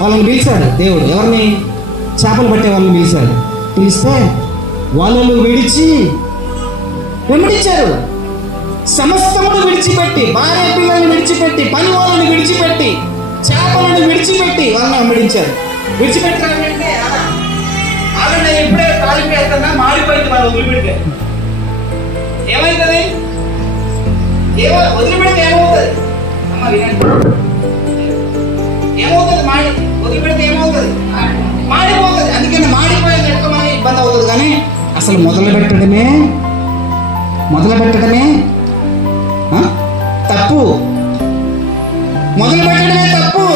వాళ్ళని పిలిచాడు దేవుడు. ఎవరిని? చేపలు పట్టే వాళ్ళని పిలిచాడు. పిలిస్తే వాళ్ళను విడిచి వెంబడించారు. సమస్తమును విడిచిపెట్టి, భార్య పిల్లల్ని విడిచిపెట్టి, పని వాళ్ళని విడిచిపెట్టి, చేపలను విడిచిపెట్టి వాళ్ళని వెంబడించారు. విడిచిపెట్టారంటే ఆవిడ ఎప్పుడే కాలిపోతున్నా మాడిపోయింది. వాళ్ళు వదిలిపెడితే ఏమవుతుంది? వదిలిపెడితే ఏమవుతుంది? అమ్మ వినండి, ఏమవుతుంది? వదిలిపెడితే ఏమవుతుంది? మాడిపోతుంది. అందుకని మాడిపోయేది ఎక్కమని ఇబ్బంది అవుతుంది. కానీ అసలు మొదలు పెట్టడమే తప్పు. మొదలు పెట్టడమే తప్పు,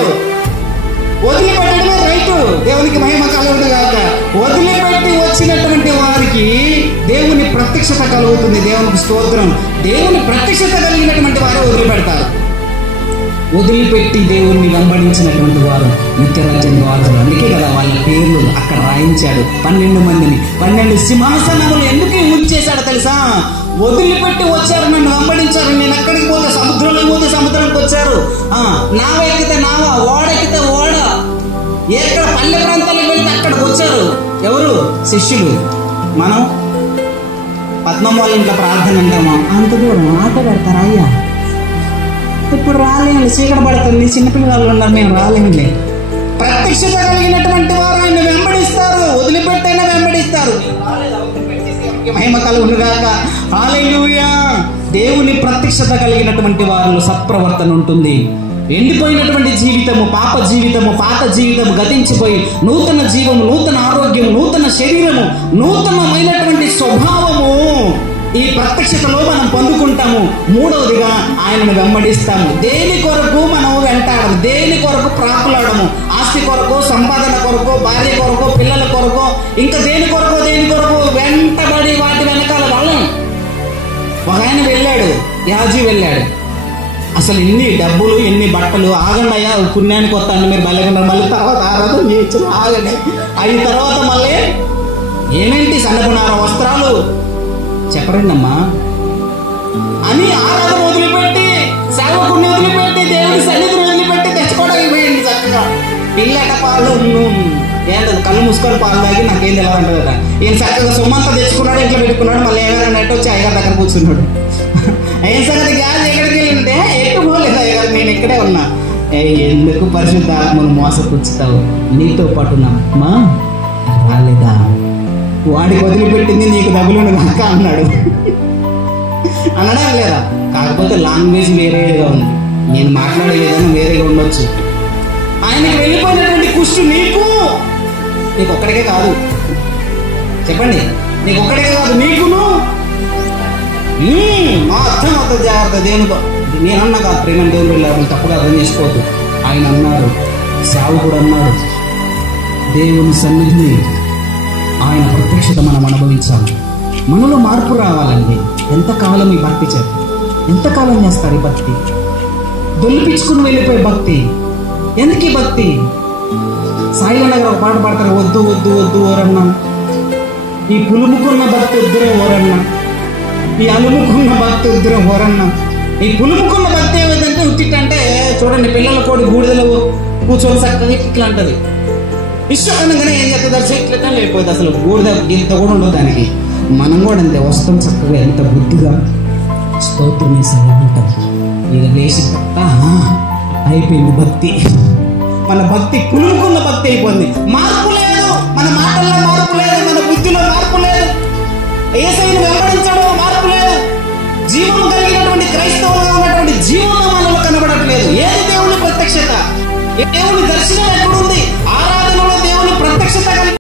వదిలిపెట్టడమే రైటు. దేవునికి మహిమ కలుగుతుంది కాక. వదిలిపెట్టి వచ్చినటువంటి వారికి దేవుని ప్రత్యక్షత కలుగుతుంది. దేవునికి స్తోత్రం. దేవుని ప్రత్యక్షత కలిగినటువంటి వారే వదిలిపెడతారు. వదిలిపెట్టి దేవుణ్ణి వెంబడించినటువంటి వారు నిత్యరాజ్యం వారసులు. అందుకే కదా వాళ్ళ పేర్లు అక్కడ రాయించాడు. 12 మందిని 12 సింహాసనములు ఎందుకు ఉంచేశాడు తెలుసా? వదిలిపెట్టి వచ్చారు, నన్ను వెంబడించారు. నేను ఎక్కడికి పోతే సముద్రంలోకి పోతే సముద్రానికి వచ్చారు, నావ ఎక్కితే నావ, ఓడ ఎక్కితే ఓడ, ఎక్కడ పల్లె ప్రాంతాలకు వెళ్తే అక్కడికి వచ్చారు. ఎవరు? శిష్యులు. మనం పద్మం వాళ్ళ ఇంట్లో ప్రార్థన అంటామా? అంత దూరం ఆటో పెడతారా అయ్యా? ఇప్పుడు రాలేండి, చీకటి పడుతుంది, చిన్నపిల్లలు ఉన్నారు, మేము రాలేండి. ప్రత్యక్షత కలిగినటువంటి వారు ఆయన వెంబడిస్తారు. వదిలిపెట్టైనా వెంబడిస్తారు. మహిమ కలుగునుగాక. హల్లెలూయా. దేవుని ప్రత్యక్షత కలిగినటువంటి వారిలో సత్ప్రవర్తన ఉంటుంది. ఎండిపోయినటువంటి జీవితము, పాప జీవితము, పాత జీవితము గతించిపోయి నూతన జీవము, నూతన ఆరోగ్యము, నూతన శరీరము, నూతనమైనటువంటి స్వభావము ఈ ప్రత్యక్షతలో మనం పొందుకుంటాము. మూడవదిగా ఆయనను వెంబడిస్తాము. దేని కొరకు మనం వెంటాడము, దేని కొరకు ప్రాకులాడము, ఆస్తి కొరకు, సంపాదన కొరకు, భార్య కొరకు, పిల్లల కొరకు, ఇంకా దేని కొరకు వెంటబడి వాటి వెనకాల వాళ్ళం. ఒక ఆయన వెళ్ళాడు, యాజీ వెళ్ళాడు. అసలు ఎన్ని డబ్బులు, ఎన్ని బట్టలు, ఆగండియా పుణ్యానికి వస్తాను మీరు బలగండి, మళ్ళీ తర్వాత ఆరాధన చేయొచ్చు, ఆగండి. అయిన తర్వాత మళ్ళీ ఏమేంటి సన్నపునార వస్త్రాలు చెప్పరండి అమ్మా అని ఆరాధన వదిలిపెట్టి, సేవకుడిని వదిలిపెట్టి, దేవుడి సన్నిధిని వదిలిపెట్టి తెచ్చుకోవడానికి పోయింది. చక్కగా పిల్లట పాలు ఏంటది, కళ్ళు మూసుకొని పాలు తాగి నాకేం తెలియాలంటే కదా. ఈయన చక్కగా సొమ్మంతా తెచ్చుకున్నాడు, ఇంట్లో పెట్టుకున్నాడు. మళ్ళీ ఏమైనా వచ్చి అయ్యగారి దగ్గర కూర్చున్నాడు. ఏం సంగతి గ్యాస్ ఎక్కడికి వెళ్ళింటే ఎటు పోలేదు అయ్యగారు, నేను ఇక్కడే ఉన్నా. ఎందుకు పరిశుద్ధ ఆత్మను మోసపుచ్చుతావు, నీతో పాటు మా రాలేదా? వాడికి వదిలిపెట్టింది నీకు డబ్బులు కాక అన్నాడు. అనడం లేదా? కాకపోతే లాంగ్వేజ్ వేరేగా ఉంది, నేను మాట్లాడే విధానం వేరేగా ఉండొచ్చు. ఆయనకి వెళ్ళిపోయినటువంటి కుష్టు నీకు ఒక్కడికే కాదు. చెప్పండి, నీకు ఒక్కడికే కాదు, నీకును. అర్థం అవుతుంది, జాగ్రత్త. దేవునితో నేనన్నా కాదు, ప్రేమ దేవుని వెళ్ళారు, తప్పుగా అర్థం చేసుకోవద్దు. ఆయన అన్నారు, సేవకుడు అన్నాడు, దేవుని సన్నిధిని, ఆయన ప్రత్యక్షత మనం అనుభవించాలి. మనలో మార్పు రావాలండి. ఎంతకాలం ఈ భక్తి చేస్తారు, ఎంతకాలం చేస్తారు ఈ భక్తి? దొల్లిపించుకుని వెళ్ళిపోయే భక్తి. ఎందుకు ఈ భక్తి? సాయిల నగర్ ఒక పాట పాడతారు, వద్దు వద్దు వద్దు ఓరన్నా, ఈ పులుముకున్న భక్తి వద్దురే ఓరన్నా, ఈ అలుముకున్న భక్తి వద్దురే ఓరన్నా. ఈ పులుముకున్న భక్తి ఏమిటంటే ఉత్తిటంటే చూడండి, పిల్లల కోడి బూడిదలో కూర్చొని చక్కగా ఇట్లా అంటది. ఇష్టంగానే ఏం చేస్తుంది, ఇట్లా లేకపోతే అసలు బూడిద ఇంత కూడా ఉండదు దానికి. మనం కూడా అంతే, వస్తాం చక్కగా ఎంత బుద్ధిగా స్తోత్రం వేసేలా ఉంటాం. ఇక వేసి అయిపోయింది భక్తి. మన భక్తి పులుముకున్న భక్తి అయిపోయింది. మార్పు లేదు, మన మాటల్లో మార్పు లేదు, మన బుద్ధిలో మార్పు లేదు, యేసయ్యను వెంబడించడం మార్పు లేదు. జీవం కలిగినటువంటి క్రైస్తవులుగా ఉన్నటువంటి జీవనం మనలో కనబడట్లేదు. ఏది దేవుని ప్రత్యక్షత, దేవుని దర్శనం